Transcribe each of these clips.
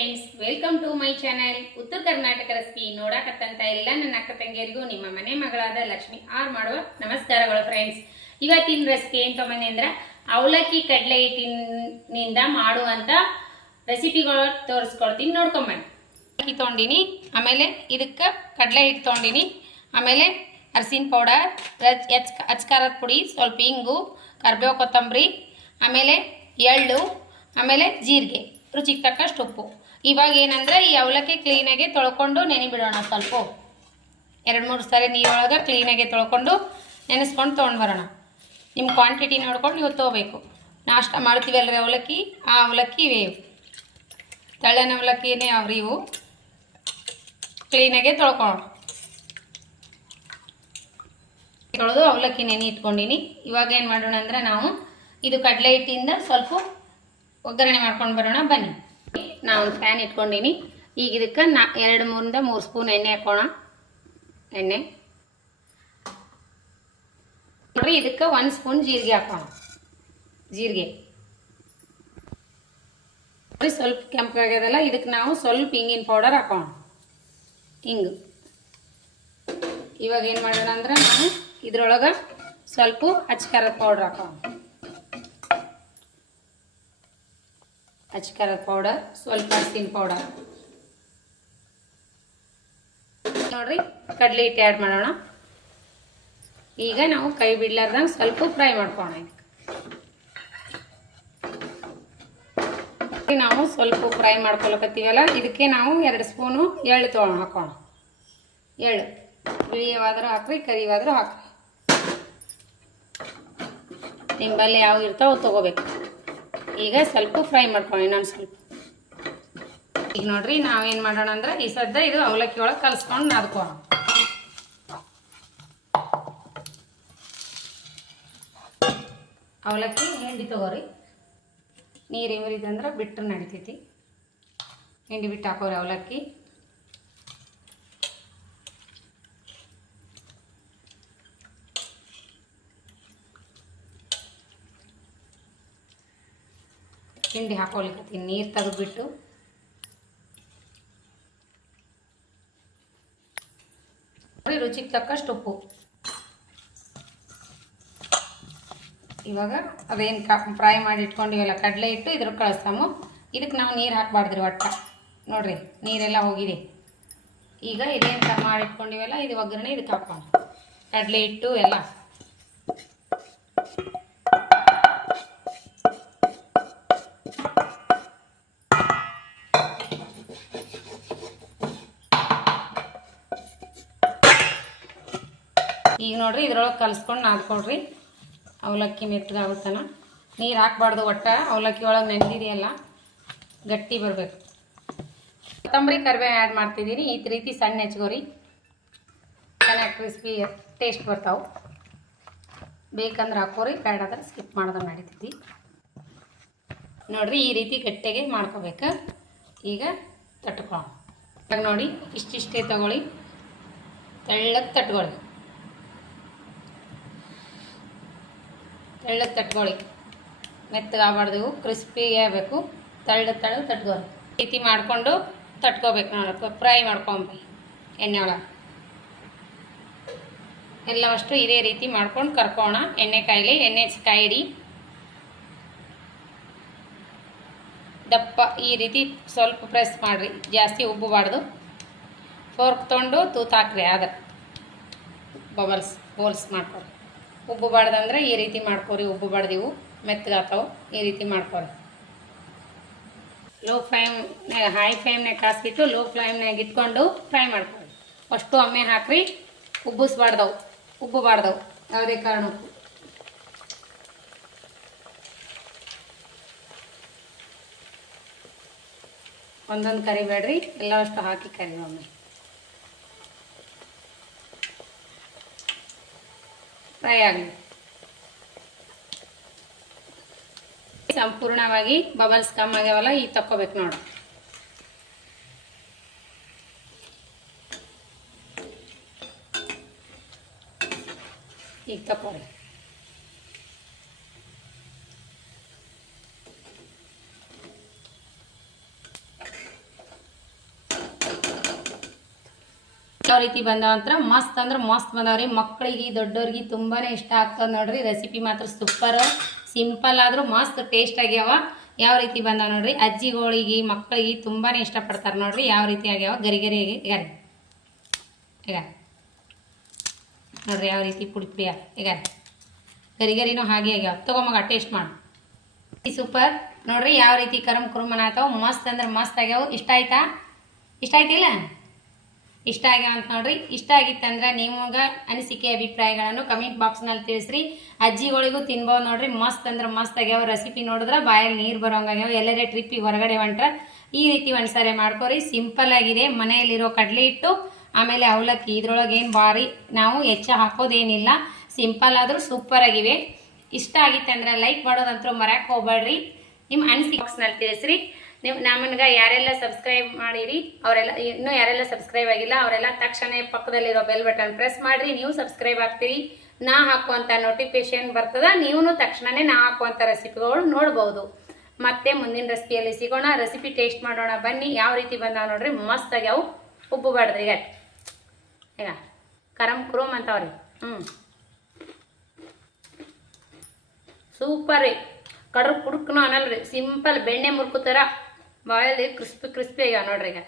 Friends, welcome to my channel Uttara Karnataka recipe. ನೋಡಕತ್ತಂತ ಎಲ್ಲ ನನ್ನ ಅಕ್ಕ ತಂಗಿಯರಿಗೂ ನಿಮ್ಮ ಮನೆ ಮಗಳಾದ ಲಕ್ಷ್ಮಿ ಆರ್ ಮಾಡುವ ನಮಸ್ಕಾರಗಳು ಫ್ರೆಂಡ್ಸ್. ಇವತ್ತಿನ ರೆಸಿಪಿ ಏನು ತೊಗೊಂಡೆ ಅಂದ್ರೆ ಅವಲಕ್ಕಿ ಕಡಲೆ ಹಿಟ್ಟಿನಿಂದ ಮಾಡುವಂಥ ರೆಸಿಪಿಗಳು ತೋರಿಸ್ಕೊಡ್ತೀನಿ, ನೋಡ್ಕೊಂಬನ್ನಿ. ಅವಲಕ್ಕಿ ತೊಗೊಂಡಿನಿ, ಆಮೇಲೆ ಇದಕ್ಕೆ ಕಡಲೆ ಹಿಟ್ಟು ತೊಗೊಂಡಿನಿ, ಆಮೇಲೆ ಅರಿಶಿನ ಪೌಡರ್, ಅಚ್ಕಾರದ ಪುಡಿ, ಸ್ವಲ್ಪ ಹಿಂಗು, ಕರಿಬೇವು, ಕೊತ್ತಂಬರಿ, ಆಮೇಲೆ ಎಳ್ಳು, ಆಮೇಲೆ ಜೀರಿಗೆ, ರುಚಿಗೆ ತಕ್ಕಷ್ಟು ಉಪ್ಪು. ಇವಾಗ ಏನಂದ್ರೆ ಈ ಅವಲಕ್ಕಿ ಕ್ಲೀನಾಗಿ ತೊಳ್ಕೊಂಡು ನೆನೆಬಿಡೋಣ. ಸ್ವಲ್ಪ 2-3 ಸಾರಿ ನೀರೊಳಗೆ ಕ್ಲೀನಾಗಿ ತೊಳ್ಕೊಂಡು ನೆನೆಸ್ಕೊಂಡು ತೊಗೊಂಡು ಬರೋಣ. ನಿಮ್ಮ ಕ್ವಾಂಟಿಟಿ ನೋಡ್ಕೊಂಡು ನೀವು ತೊಗೋಬೇಕು. ನಾಷ್ಟ ಮಾಡ್ತೀವಲ್ರಿ ಅವಲಕ್ಕಿ, ಆ ಅವಲಕ್ಕಿ ಇವೆ. ತಳ್ಳನ ಅವಲಕ್ಕಿನೇ ಅವ್ರಿ ಇವು. ಕ್ಲೀನಾಗೆ ತೊಳ್ಕೊಳ್ಳೋಣ. ತೊಳೆದು ಅವಲಕ್ಕಿ ನೆನೆ ಇಟ್ಕೊಂಡಿನಿ. ಇವಾಗ ಏನು ಮಾಡೋಣ ಅಂದ್ರೆ ನಾವು ಇದು ಕಡಲೆ ಹಿಟ್ಟಿಂದ ಸ್ವಲ್ಪ ಒಗ್ಗರಣೆ ಮಾಡ್ಕೊಂಡು ಬರೋಣ, ಬನ್ನಿ. ನಾನು ಫ್ಯಾನ್ ಇಟ್ಕೊಂಡಿನಿ. ಈಗ ಇದಕ್ಕೆ 2-3 ಸ್ಪೂನ್ ಎಣ್ಣೆ ಹಾಕೋಣ. ಎಣ್ಣೆ ನೋಡ್ರಿ, ಇದಕ್ಕೆ 1 ಸ್ಪೂನ್ ಜೀರಿಗೆ ಹಾಕೋಣ. ಜೀರಿಗೆ ನೋಡ್ರಿ ಸ್ವಲ್ಪ ಕೆಂಪಾಗ್ಯದಲ್ಲ, ಇದಕ್ಕೆ ನಾವು ಸ್ವಲ್ಪ ಹಿಂಗಿನ ಪೌಡರ್ ಹಾಕೋಣ. ಹಿಂಗು. ಇವಾಗ ಏನು ಮಾಡೋಣ ಅಂದ್ರೆ ನಾನು ಇದ್ರೊಳಗೆ ಸ್ವಲ್ಪ ಅಚ್ಕಾರದ ಪೌಡರ್ ಹಾಕೋಣ. ಅಚ್ಕಾರದ ಪೌಡರ್, ಸ್ವಲ್ಪ ಅರಿಶಿನ ಪೌಡರ್. ನೋಡ್ರಿ, ಕಡಲೆ ಹಿಟ್ಟು ಆ್ಯಡ್ ಮಾಡೋಣ. ಈಗ ನಾವು ಕೈ ಬಿಡ್ಲಾರ್ದಂಗೆ ಸ್ವಲ್ಪ ಫ್ರೈ ಮಾಡ್ಕೋಣ. ನಾವು ಸ್ವಲ್ಪ ಫ್ರೈ ಮಾಡ್ಕೊಳಕತ್ತೀವಲ್ಲ, ಇದಕ್ಕೆ ನಾವು 2 ಸ್ಪೂನು ಎಳ್ಳು ಹಾಕೋಣ. ಎಳ್ಳು ಬಿಳಿಯವಾದ್ರೂ ಹಾಕ್ರಿ, ಕರಿವಾದ್ರೂ ಹಾಕ್ರಿ. ನಿಂಬಲ್ಲಿ ಯಾವ ಇರ್ತಾವೆ ತೊಗೋಬೇಕು. ಈಗ ಸ್ವಲ್ಪ ಫ್ರೈ ಮಾಡ್ಕೊಳ್ಳಿ. ನಾನು ಸ್ವಲ್ಪ ಈಗ ನೋಡ್ರಿ, ನಾವೇನು ಮಾಡೋಣ ಅಂದ್ರೆ ಈ ಸದ್ದ ಇದು ಅವಲಕ್ಕಿ ಒಳಗೆ ಕಲಿಸ್ಕೊಂಡು ನಾದ್ಕೋಣ. ಅವಲಕ್ಕಿ ಹಿಂಡಿ ತಗೋರಿ. ನೀರು ಇವರಿದಂದ್ರೆ ಬಿಟ್ಟರೆ ನಡಿತೈತಿ. ಹಿಂಡಿ ಬಿಟ್ಟು ಹಾಕೋರಿ ಅವಲಕ್ಕಿ. ಹಿಂಡಿ ಹಾಕೋಲಿಕ್ಕತ್ತೀನಿ. ನೀರು ತೆಗೆದುಬಿಟ್ಟು ರುಚಿಗೆ ತಕ್ಕಷ್ಟು ಉಪ್ಪು. ಇವಾಗ ಅದೇನು ಫ್ರೈ ಮಾಡಿ ಇಟ್ಕೊಂಡಿವಲ್ಲ ಕಡಲೆ ಹಿಟ್ಟು, ಇದ್ರ ಕಳಿಸ್ತಾಮು. ಇದಕ್ಕೆ ನಾವು ನೀರು ಹಾಕಬಾರ್ದ್ರಿ ಒಟ್ಟ. ನೋಡ್ರಿ, ನೀರೆಲ್ಲ ಹೋಗಿದೆ. ಈಗ ಇದೇನು ಮಾಡಿ ಇಟ್ಕೊಂಡಿವಲ್ಲ, ಇದು ಒಗ್ಗರಣೆ ಇದಕ್ಕೆ ಹಾಕೋಣ. ಕಡಲೆ ಹಿಟ್ಟು ಎಲ್ಲ ಈಗ ನೋಡ್ರಿ, ಇದ್ರೊಳಗೆ ಕಲಿಸ್ಕೊಂಡು ನಾದ್ಕೊಳ್ರಿ. ಅವಲಕ್ಕಿ ಮೆತ್ತಗಾಗುತ್ತಾನ. ನೀರು ಹಾಕಬಾರ್ದು ಒಟ್ಟ. ಅವಲಕ್ಕಿ ಒಳಗೆ ನೆನೆದಿದೆಯಲ್ಲ, ಗಟ್ಟಿ ಬರಬೇಕು. ಕೊತ್ತಂಬರಿ, ಕರಿಬೇವು ಆ್ಯಡ್ ಮಾಡ್ತಿದ್ದೀನಿ. ಈ ರೀತಿ ಸಣ್ಣ ಹೆಚ್ಕೋರಿ, ಚೆನ್ನಾಗಿ ಕ್ರಿಸ್ಪಿ ಟೇಸ್ಟ್ ಬರ್ತಾವೆ. ಬೇಕಂದ್ರೆ ಹಾಕೋರಿ, ಬೇಡಾದ್ರೆ ಸ್ಕಿಪ್ ಮಾಡೋದು ನಡೀತೈತಿ. ನೋಡ್ರಿ, ಈ ರೀತಿ ಗಟ್ಟಿಗೆ ಮಾಡ್ಕೋಬೇಕು. ಈಗ ತಟ್ಕೊಳ್ಳೋಣ. ಇವಾಗ ನೋಡಿ, ಇಷ್ಟಿಷ್ಟೇ ತಗೊಳ್ಳಿ. ತೆಳ್ಳಗೆ ತಟ್ಕೊಳ್ಳಿ. ತೆಳ್ಳಗೆ ತಟ್ಕೊಳ್ಳಿ. ಮೆತ್ತಗಾಗಬಾರ್ದು, ಕ್ರಿಸ್ಪಿಗೆ ಆಗಬೇಕು. ತೆಳ್ಳಗೆ ತಟ್ಕೊಳ್ಳಿ. ಈ ರೀತಿ ಮಾಡಿಕೊಂಡು ತಟ್ಕೋಬೇಕು. ನೋಡಕ್ಕೆ ಫ್ರೈ ಮಾಡ್ಕೊಂಬಿ ಎಣ್ಣೆ ಒಳಗೆ. ಎಲ್ಲವಷ್ಟು ಇದೇ ರೀತಿ ಮಾಡ್ಕೊಂಡು ಕರ್ಕೋಣ. ಎಣ್ಣೆ ಕಾಯಿಲಿ, ಎಣ್ಣೆ ಕಾಯಿಡಿ. ದಪ್ಪ ಈ ರೀತಿ ಸ್ವಲ್ಪ ಪ್ರೆಸ್ ಮಾಡಿರಿ, ಜಾಸ್ತಿ ಉಬ್ಬಬಾರ್ದು. ಫೋರ್ಕ್ ತೊಗೊಂಡು ತೂತು ಹಾಕ್ರಿ. ಆದ್ರೆ ಹೋಲ್ಸ್ ಮಾಡ್ಕೊರಿ. ಉಬ್ಬಬಾರ್ದಂದ್ರೆ ಈ ರೀತಿ ಮಾಡ್ಕೊರಿ. ಉಬ್ಬಬಾರ್ದಿವು, ಮೆತ್ತಗಾತಾವೆ. ಈ ರೀತಿ ಮಾಡ್ಕೊರಿ. ಲೋ ಫ್ಲೇಮ್, ಹೈ ಫ್ಲೇಮ್ನಾಗ ಕಾಸ್ಬಿಟ್ಟು ಲೋ ಫ್ಲೇಮ್ನಾಗ ಇಟ್ಕೊಂಡು ಫ್ರೈ ಮಾಡ್ಕೊರಿ. ಅಷ್ಟು ಒಮ್ಮೆ ಹಾಕ್ರಿ. ಉಬ್ಬಬಾರ್ದವು ಯಾವುದೇ ಕಾರಣಕ್ಕೂ. ಒಂದೊಂದು ಕರಿಬೇಡ್ರಿ, ಎಲ್ಲವಷ್ಟು ಹಾಕಿ ಕರಿ ಒಮ್ಮೆ. ಫ್ರೈ ಆಗಲಿ. ಸಂಪೂರ್ಣವಾಗಿ ಬಬಲ್ಸ್ ಕಮ್ಮಿ ಆಗ್ಯಾವಲ್ಲ, ಈಗ ತಕ್ಕೋಬೇಕು ನೋಡಿ. ಈಗ ತಕ್ಕೋರಿ. ಯಾವ ರೀತಿ ಬಂದಾವ ಅಂತ ಮಸ್ತ್ ಅಂದ್ರೆ ಮಸ್ತ್ ಬಂದಾವ್ರಿ. ಮಕ್ಕಳಿಗೆ ದೊಡ್ಡವ್ರಿಗೆ ತುಂಬಾ ಇಷ್ಟ ಆಗ್ತದೆ ನೋಡ್ರಿ. ರೆಸಿಪಿ ಮಾತ್ರ ಸೂಪರ್, ಸಿಂಪಲ್ ಆದರೂ ಮಸ್ತ್ ಟೇಸ್ಟ್ ಆಗ್ಯಾವ. ಯಾವ ರೀತಿ ಬಂದಾವ ನೋಡ್ರಿ. ಅಜ್ಜಿಗಳಿಗೆ ಮಕ್ಕಳಿಗೆ ತುಂಬಾ ಇಷ್ಟಪಡ್ತಾರೆ ನೋಡ್ರಿ. ಯಾವ ರೀತಿ ಆಗ್ಯಾವ ಗರಿ ಗರಿ ಈಗ ಈಗ ನೋಡ್ರಿ ಯಾವ ರೀತಿ ಪುಡಿ ಪುಡಿಯ ಈಗ ಗರಿ ಗರಿನೂ ಹಾಗೆ ಆಗ್ಯಾವ. ತಗೊಂಬಗ ಟೇಸ್ಟ್ ಮಾಡು. ಸೂಪರ್ ನೋಡ್ರಿ ಯಾವ ರೀತಿ ಕರಮ್ ಕುರುಮ್ ಅನ್ನತಾವ. ಮಸ್ತ್ ಅಂದ್ರೆ ಮಸ್ತ್ ಆಗ್ಯಾವ. ಇಷ್ಟ ಆಯ್ತಾ? ಇಷ್ಟ ಆಯ್ತಿಲ್ಲ? ಇಷ್ಟ ಆಗ್ಯಾವ ಅಂತ ನೋಡ್ರಿ. ಇಷ್ಟ ಆಗಿತ್ತಂದ್ರೆ ನಿಮಗೆ ಅನಿಸಿಕೆ ಅಭಿಪ್ರಾಯಗಳನ್ನು ಕಮೆಂಟ್ ಬಾಕ್ಸ್ನಲ್ಲಿ ತಿಳಿಸ್ರಿ. ಅಜ್ಜಿಗಳಿಗೂ ತಿನ್ಬೋದು ನೋಡ್ರಿ. ಮಸ್ತ್ ಅಂದ್ರೆ ಮಸ್ತ್ ಆಗ್ಯಾವ. ರೆಸಿಪಿ ನೋಡಿದ್ರೆ ಬಾಯಲ್ಲಿ ನೀರು ಬರೋಂಗಾಗ್ಯಾವ. ಎಲ್ಲರೇ ಟ್ರಿಪ್ಪಿಗೆ ಹೊರಗಡೆ ಹೊಂಟ್ರೆ ಈ ರೀತಿ ಒಂದ್ಸರಿ ಮಾಡ್ಕೊರಿ. ಸಿಂಪಲ್ ಆಗಿದೆ. ಮನೆಯಲ್ಲಿರೋ ಕಡಲೆ ಹಿಟ್ಟು ಆಮೇಲೆ ಅವಲಕ್ಕಿ, ಇದ್ರೊಳಗೆ ಏನು ಭಾರಿ ನಾವು ಹೆಚ್ಚು ಹಾಕೋದೇನಿಲ್ಲ. ಸಿಂಪಲ್ ಆದರೂ ಸೂಪರ್ ಆಗಿವೆ. ಇಷ್ಟ ಆಗಿತ್ತೆ ಅಂದ್ರೆ ಲೈಕ್ ಮಾಡೋದಂತೂ ಮರ್ಯಾಕೆ ಹೋಗ್ಬೇಡ್ರಿ. ನಿಮ್ಮ ಅನಿಸಿಕೆ ಬಾಕ್ಸ್ನಲ್ಲಿ ತಿಳಿಸ್ರಿ. ನೀವು ನಮ್ಮನ್ಗೆ ಯಾರೆಲ್ಲ ಸಬ್ಸ್ಕ್ರೈಬ್ ಮಾಡಿರಿ ಅವರೆಲ್ಲ, ಇನ್ನೂ ಯಾರೆಲ್ಲ ಸಬ್ಸ್ಕ್ರೈಬ್ ಆಗಿಲ್ಲ ಅವರೆಲ್ಲ ತಕ್ಷಣ ಪಕ್ಕದಲ್ಲಿರೋ ಬೆಲ್ ಬಟನ್ ಪ್ರೆಸ್ ಮಾಡಿರಿ. ನೀವು ಸಬ್ಸ್ಕ್ರೈಬ್ ಆಗ್ತೀರಿ. ನಾ ಹಾಕುವಂಥ ನೋಟಿಫಿಕೇಶನ್ ಬರ್ತದ. ನೀವು ತಕ್ಷಣವೇ ನಾ ಹಾಕುವಂಥ ರೆಸಿಪಿಗಳು ನೋಡ್ಬೋದು. ಮತ್ತೆ ಮುಂದಿನ ರೆಸಿಪಿಯಲ್ಲಿ ಸಿಗೋಣ. ರೆಸಿಪಿ ಟೇಸ್ಟ್ ಮಾಡೋಣ ಬನ್ನಿ. ಯಾವ ರೀತಿ ಬಂದಾವ ನೋಡ್ರಿ. ಮಸ್ತ್ ಆಗ್ಯಾವು. ಉಪ್ಪು ಬಾಡ್ರಿ ಈಗ ಈಗ ಕರಮ್ ಕುರುಮ್ ಅಂತವ್ರಿ. ಸೂಪರ್ ರೀ. ಕಡ್ರ ಕುಡುಕ್ನು ಅನ್ನಲ್ರಿ. ಸಿಂಪಲ್ ಬೆಣ್ಣೆ ಮುರ್ಕು ಥರ ಬಾಯಲ್ಲಿ ಕ್ರಿಸ್ಪಿ ಕ್ರಿಸ್ಪಿ ಆಗ್ಯಾವ ನೋಡ್ರಿ. ಈಗ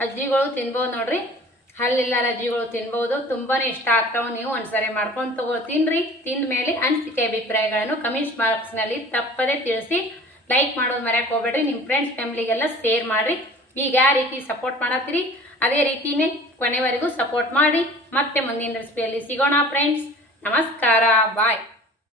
ಅಜ್ಜಿಗಳು ತಿನ್ಬೋದು ನೋಡ್ರಿ. ಹಲ್ಲಿಲ್ಲ ಅಜ್ಜಿಗಳು ತಿನ್ಬೋದು. ತುಂಬಾ ಇಷ್ಟ ಆಗ್ತಾವೆ. ನೀವು ಒಂದ್ಸರಿ ಮಾಡ್ಕೊಂಡು ತಿನ್ರಿ. ತಿಂದ ಮೇಲೆ ಅನಿಸಿಕೆ ಅಭಿಪ್ರಾಯಗಳನ್ನು ಕಮೆಂಟ್ಸ್ ಬಾಕ್ಸ್ನಲ್ಲಿ ತಪ್ಪದೇ ತಿಳಿಸಿ. ಲೈಕ್ ಮಾಡೋದು ಮರ್ಯಾಕೆ ಹೋಗ್ಬೇಡ್ರಿ. ನಿಮ್ಮ ಫ್ರೆಂಡ್ಸ್ ಫ್ಯಾಮಿಲಿಗೆಲ್ಲ ಶೇರ್ ಮಾಡಿರಿ. ಈಗ ಯಾವ ರೀತಿ ಸಪೋರ್ಟ್ ಮಾಡತ್ತೀರಿ ಅದೇ ರೀತಿನೇ ಕೊನೆವರೆಗೂ ಸಪೋರ್ಟ್ ಮಾಡಿ. ಮತ್ತೆ ಮುಂದಿನ ರೆಸಿಪಿಯಲ್ಲಿ ಸಿಗೋಣ ಫ್ರೆಂಡ್ಸ್. ನಮಸ್ಕಾರ, ಬಾಯ್.